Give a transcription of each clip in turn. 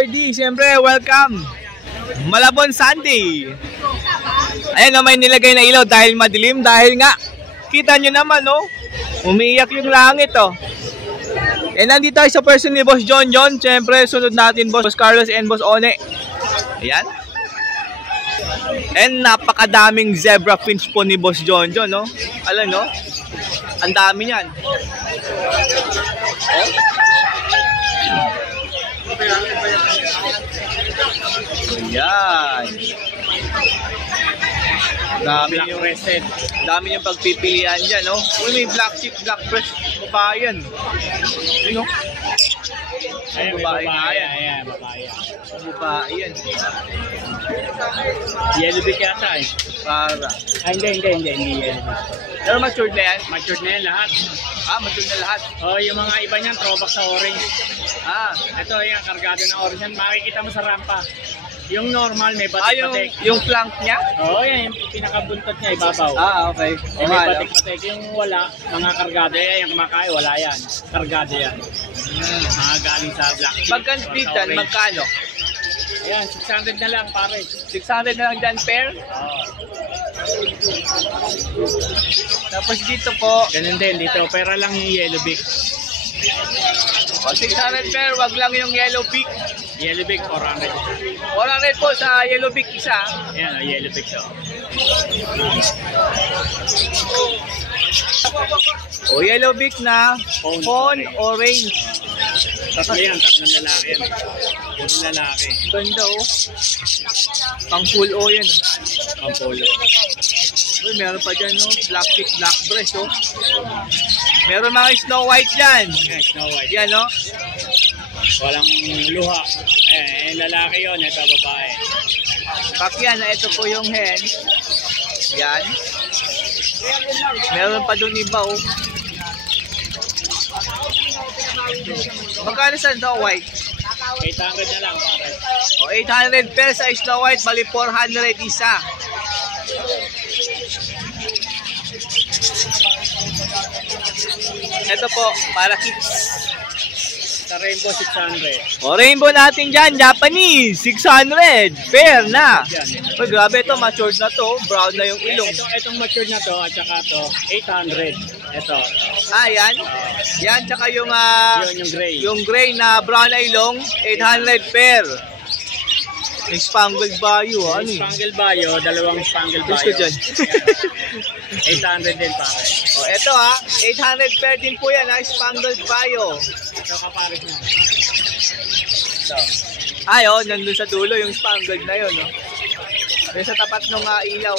Birdie, siyempre, welcome! Malabon Sunday! Ayan o, may nilagay na ilaw dahil madilim. Dahil nga, kita nyo naman o, umiiyak yung langit o. And nandito tayo sa person ni Boss John John. Siyempre, sunod natin Boss Carlos and Boss One. Ayan. And napakadaming zebra fins po ni Boss John John, no? Alam no? Ang dami niyan. Ayan. Dami yung rested. Dami yung pagpipilian dyan, no? Uy, may black chip, black breast. Babae yan. Yun, no? Ayan, babae nga yan. Ayan, babae yan. Babae yan. Yellow beak yata eh. Para. Ay, hindi yellow beak. Pero matured na yan? Matured na yan lahat. Ah, matured na lahat. Oh, yung mga iba niyan, throwback sa orange. Ah. Ito, yung kargado ng orange yan. Makikita mo sa rampa. Yung normal, may batik-batik. Yung flank niya? Oo, yan. Yung pinakabuntot niya, ibabaw. Ah, okay. May batik-batik. Yung wala, mga kargado yan. Yung kumakain, wala yan. Kargado yan. Mga galing sa black. Magkano dito? Magkano? Ayan, 600 na lang, pare. 600 na lang dyan, pair? Oo. Tapos dito po, Ganun din, dito. Pera lang yung yellow beak. 600 pair, wag lang yung yellow beak. Yellow beak, 400. 400 po sa yellow beak isa. Ayan, yellow beak siya. O yellow beak na phone orange. Tatlo yan, tatlong lalaki yan. Puro lalaki. Ganda oh. Pang full o yan. Pang polo. Uy, meron pa dyan oh. Black chip, black breast oh. Meron mga Snow White dyan. Ayan, Snow White. Yan oh. Walang luha. Ayan, lalaki yun. Ito babae. Pakyan na ito po yung hen. Yan. Meron pa doon iba oh. Magkano sa Snow White? 800 na lang, pare. O 800 pesos sa Snow White, bali 400 isa. Ito po, para kids. Sa Rainbow, 600. O rainbow natin dyan, Japanese, 600. Fair na. Uy, grabe ito, matured na to. Brown na yung ilong. Itong matured na to, at saka to, 800. Ito. Ah, yan. Yan, tsaka yung, Yun, yung gray. yung gray na brown na ilong, 800 pair. May spangled bayo, ano eh. Spangled bayo, dalawang spangled bayo. Gusto dyan. 800 din, pare. O, eto 800 pair din po yan, spangled bayo. Ito kapares na. So, ay, nandun sa dulo yung spangled na yun, no? Yung sa tapat ng ilaw,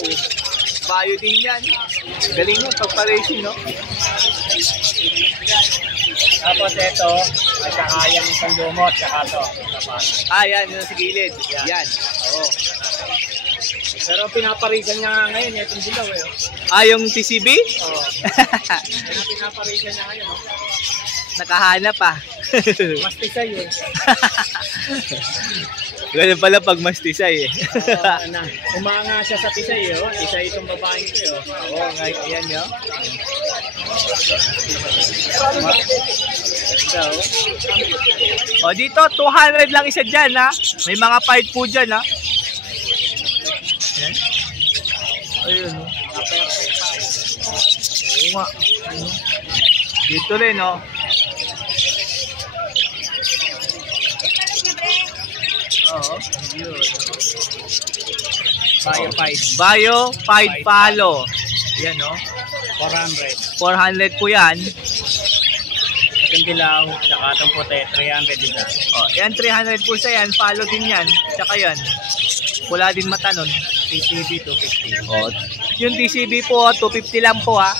bayo din yan. Galing mo, pagpa-racing, no? Tapos ito, at saka yung isang lumot, saka ito. Ah, yan, yung sa gilid. Yan. Oo. Pero pinaparisan niya nga ngayon, itong dilaw eh. Ah, yung TCB? Oo. Pinaparisan niya ngayon. Nakahanap ah. Mastisay eh. Ganun pala pag mastisay eh. Umanga siya sa tisay eh. Tisay itong babaeng ito eh. Oo, ngayon yan yun. O dito, 200 lang isa dyan ha. May mga 5 po dyan ha. Yan. Ayun o. Oo nga. Dito rin o. Oo. Yun. Bayo 5. Bayo 5 palo. Yan o. 400. 400 po yan. Itong dilaw, saka itong puti, 300 isa. O, yan 300 po sa yan. Palo din yan. Tsaka yan. Wala din mata nun. TCB 250. O, yung TCB po, 250 lang po ha.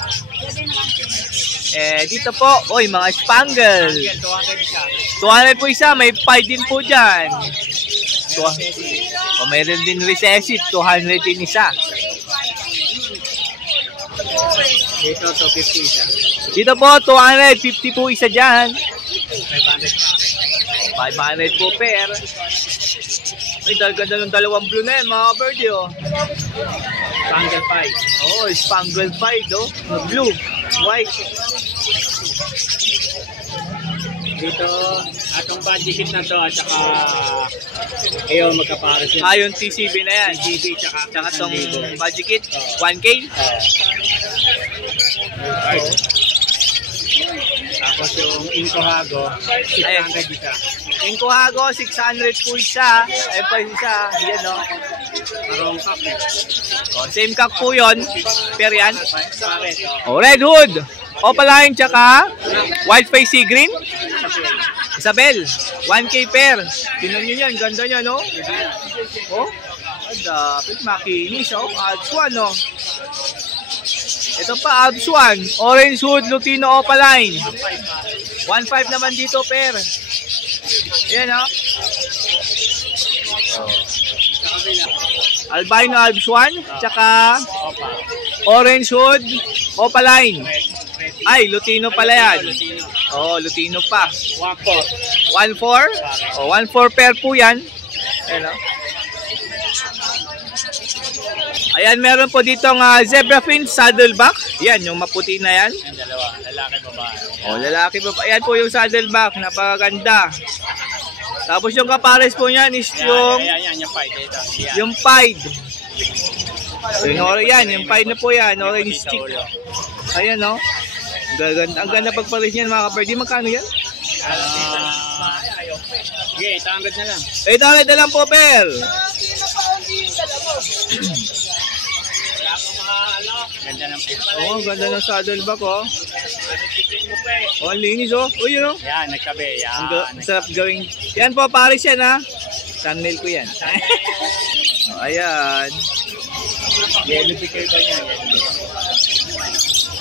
Dito po, oy, mga spangle. 200 isa. 200 po isa, may 5 din po dyan. O, mayroon din recessive, 200 din isa. Dito, 250 isa. Dito po, 250 po isa dyan. 500 500 po pair. Ay, ganda ng dalawang blue na yan, mga birdie, oh. Spangled 5. Oh, spangled 5, oh. Blue, white. Dito, atong budget na to at saka Ayun, magkapares yun. Yung TCB na yan. TCB, tsaka Tsaka tong 1,000. budget kit, 1K. Tapos yung Incohago, 600 isa. Yung Kuhago, 600 po isa. Ayun pa yung isa. Yan, no? Parang cup eh. Same cock po yun. Per yan. Pares, Red Hood. Opaline, tsaka White Face Sea Green. Isabel. 1K per. Tingnan nyo yan. Ganda niya, no? Oh. Dapit makinis, oh. Adds one, no? Ito pa, adds one. Orange Hood, Lutino Opaline. 1.5 naman dito, per. Ayan, oh. Albino Alps 1, tsaka Orange Hood, Opaline. Ay, Lutino pala yan. Oh, Lutino pa. 1,400. 1.4. Oh, 1.4 per po yan. Ayan, oh. Ayan, meron po dito ng zebra fin saddleback. Yan, yung maputi na yan. Yung dalawa, lalaki babae. Oh, lalaki po. Ayan po yung saddleback, napakaganda. Tapos yung kapares po niyan is yung Yung fight. Ito. Yan. yung pied. Yung pied na po yan, orange stick. Ayan, no? Ang ganda pagpares niyan, mga kapardi. Magkano yan? Okay, 800 na lang. 800 na lang po, per. Ganda ng pito. Oh, ang ganda ng saddleback, oh. Oh, ang linis, oh. Uy, yun, oh. Yan, nagkabe. Yan. Sarap gawing. Yan po, pares yan, ha. Thumbnail ko yan. Oh, ayan. Yellow picker ba niya?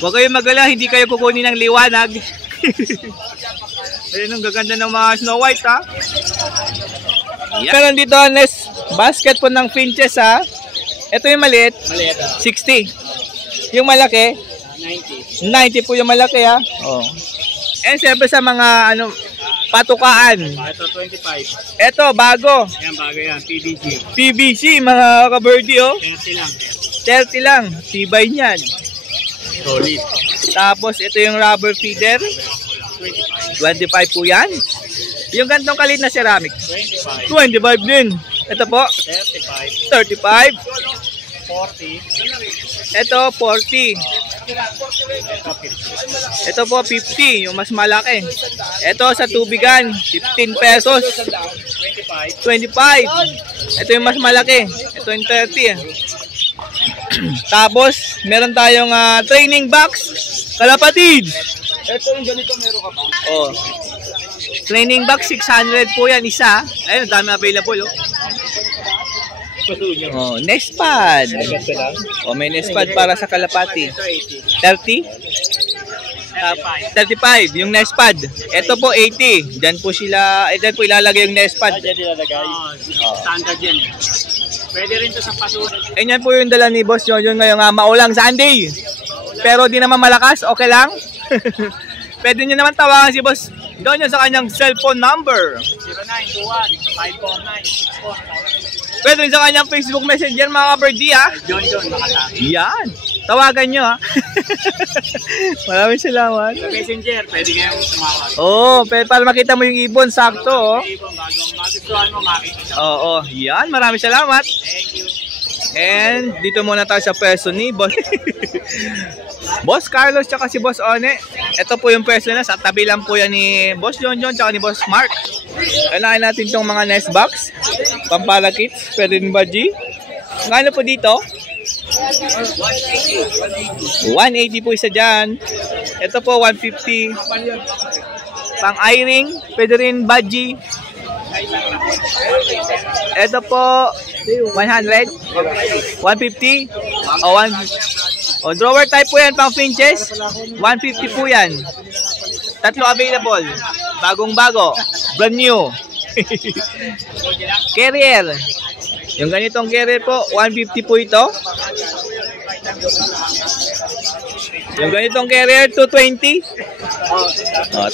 Huwag kayong magala, hindi kayo kukunin ng liwanag. Ayun, ang gaganda ng mga Snow White, ha. Meron dito, next basket po ng finches, ha. Ito yung maliit, Maliit. 60. Yung malaki, 90. 90 po yung malaki, ha. Oh. And siyempre sa mga patukaan. Ito, 25. Ito, bago. Yan, bago yan. PVC. PVC, mga kabirdie, oh. 30 lang. 30 lang. Tibay niyan. Solid. Tapos, ito yung rubber feeder. 25. 25 po yan. Yung gantong kalit na ceramic. 25. 25 din. Ito po, 35. 35. 40. Ito, 40. Ito, 50. Ito po, 50. Yung mas malaki. Ito, sa tubigan, 15 pesos. 25. 25. Ito yung mas malaki. Ito yung 30. Tapos, meron tayong training box. Kalapatid. Ito yung ganito, meron ka pa? Oh. Training box, 600 po yan, isa. Ayun, dami available, oh. Oh, nest pad. Oh, may nest pad para sa kalapati. Ito, 30? 80. 35, yung nest pad. Ito po 80. Diyan po sila, diyan po ilalagay yung nest pad. Diyan nilalagay. Standard yan. Pwede rin to sa paso. Yan po yung dala ni Boss John ngayong maulang Sunday. Pero di naman malakas, okay lang. Pwede nyo naman tawagan si Boss John sa kanyang cellphone number. 0921-549-64. Pwede rin sa kanyang Facebook Messenger, mga kabirdie, ha. John, makataki. Yan. Tawagan nyo, ha. Maraming salamat. Sa Messenger, pwede kayong tumawag. Oo, para makita mo yung ibon, sakto, oh. Ibon, bago magustuhan mo, makikita. Oo, yan. Maraming salamat. Thank you. And dito muna tayo sa pwesto ni Boss Boss Carlos tsaka si Boss One. Ito po yung pwesto na, sa tabi lang po yan ni Boss John tsaka ni Boss Mark. Kailangan natin itong mga nest box, pampala kits, pwede rin budgie. Ngano po dito? 180 po isa dyan. Ito po 150. Pang eye-ring, pwede rin budgie. Ito po 100, 150, o drawer type po yan, pang finches. 150 po yan. Tatlo available. Bagong bago, brand new. Carrier, yung ganitong carrier po 150 po ito. Yung ganitong carrier 220.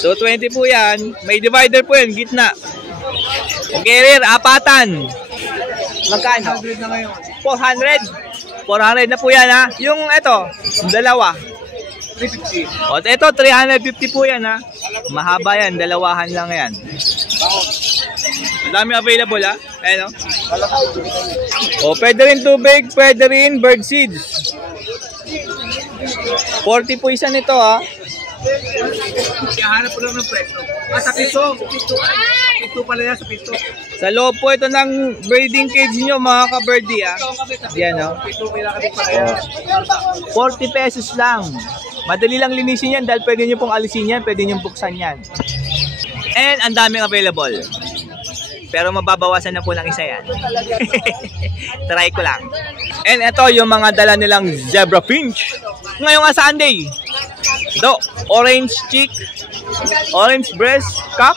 220 po yan. May divider po yan, gitna. Yung carrier, apatan. Magkano? 400. 400 na po yan, ha. Yung ito, dalawa. 350. O, ito 350 po yan, ha. Mahaba yan, dalawahan lang yan. Ang dami available ha. Ayan o. Pwede rin tubig, pwede rin bird seeds. 40 po isa nito ha. Hanap po lang ng preso. Sa piso. Piso pala yan, sa piso. Sa loob po ito ng breeding cage nyo mga ka-birdie ha. Yan o. 40 pesos lang. Madali lang linisin yan dahil pwede nyo pong alisin yan, pwede nyo buksan yan. And ang daming available. Pero mababawasan na po ng isa yan. Try ko lang. And ito yung mga dala nilang zebra finch. Ngayong Sunday. Do, orange cheek, orange breast, cock.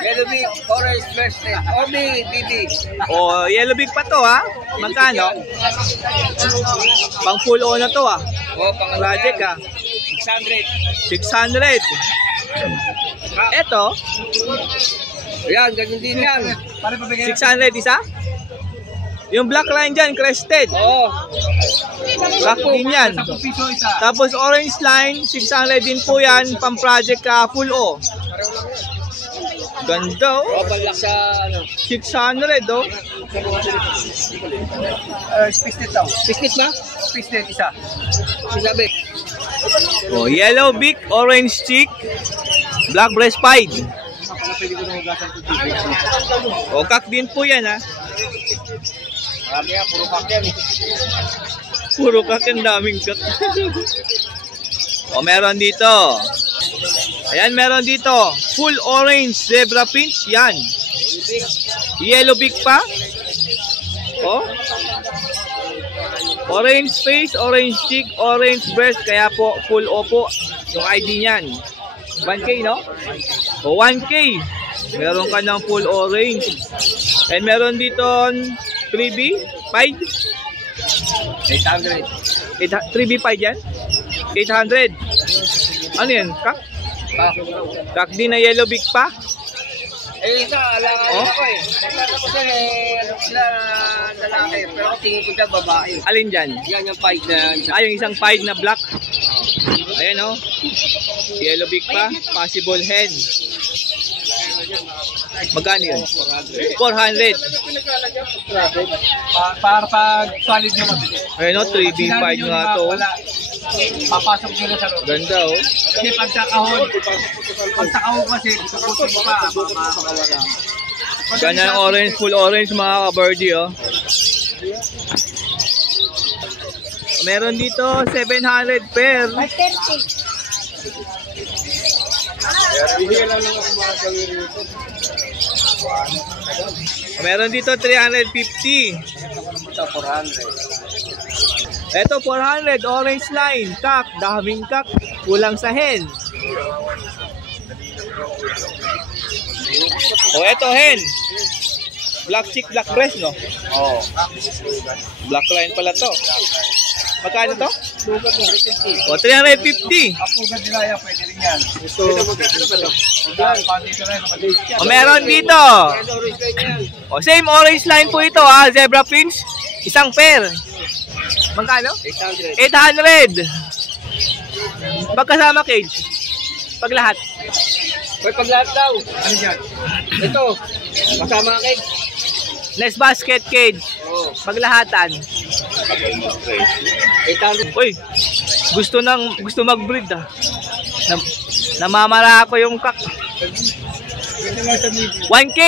Yellow beak, orange bracelet, Omi, Bibi. O, yellow beak pa to ha. Magkano? Pang full on na to ha. O, pang Project ha. 600. 600. Ito, Ayan, ganyan din yan. 600 isa. Yung black line dyan, crested. Oo. Black din yan. Tapos orange line, 600 din po yan. Pang project ka, full O. Ganda O, oh. balak sa, ano. 600 oh. Spixnet daw. Spixnet ba? Spixnet, isa. Sabi. Oh, yellow beak, orange cheek, black breast pied. O, kak din po yan ha. Marami yan, puro kak yan. Puro kak, ang daming kak. O, meron dito. Ayan, meron dito. Full orange zebra finch. Yan. Yellow beak pa. O. Orange face, orange cheek, orange breast. Kaya po, full O po. Yung ID niyan. 1K, no? O, 1K. Meron ka ng full orange. And meron dito 3B, 5. 800. 3B 5 yan? 800. Ano yan? Kak? Kak din na yellow beak pa? Eh, isa, alangan ako eh. Kasi, sila lalaki. Pero tingin ko dyan, babae. Alin dyan? Yan yung fight na isa. Yung isang pied na black. Ayan o. Yellow beak pa. Possible hen. Magkano yun? 400. Para pag solid naman. Ayun o, 3B5 nga to. Papasok nila sa loob. Ganda o. Kasi pag sa kahon kasi, tukutin mo pa, makakawala. Ganyan orange, full orange mga ka-birdie o. Meron dito 700 per. 530. Meron dito 350. Ito, 400. Ito 400, orange line, kak, daming kak, kulang sa hen. O eto hen. Black chick, black breast, no? Oo. Black line pala to. Magkano to? Sugat mo, 350. O 350. Apugan nila yan, pwede rin yan. Ito, ano ba ito? Dito na yan. O meron dito. O same orange line po ito ha, zebra finch, isang pair. Magkano? 800. 800. Pagkasama cage. Pag lahat. May paglahat daw. Ano dyan? Ito, kasama ang cage. Nest basket cage. Oo. Paglahatan. 800. Uy, gusto mag-breed ah. Namamara ako yung kak. 1K.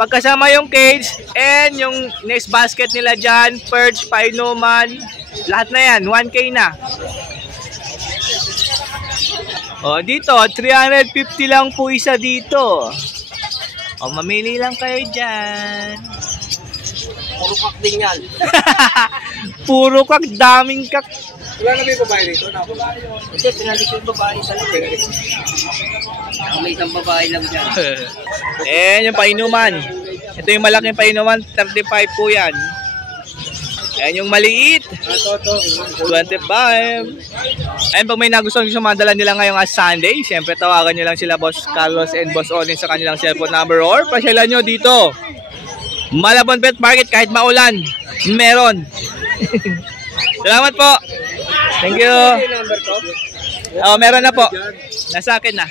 Pagkasama yung cage and yung nest basket nila dyan, perch, painuman, lahat na yan, 1K na. O, dito, 350 lang po isa dito. O, mamili lang kayo dyan. Puro kak din yan. Puro kak, daming kak. Wala na ba yung babae dito? Hindi, pinalik yung babae talaga. May isang babae lang dyan. Eh, yung painuman. Ito yung malaking painuman, 35 po yan. Ayan yung maliit, 25. Ayan, pag may nagustuhan yung madala nila ngayong Sunday, siyempre tawagan nyo lang sila Boss Carlos and Boss Olin sa kanilang cellphone number or pasyalan nyo dito. Malabon Pet Market, kahit maulan, meron. Salamat po. Thank you. Number to? Oh, meron na po. Nasa akin na.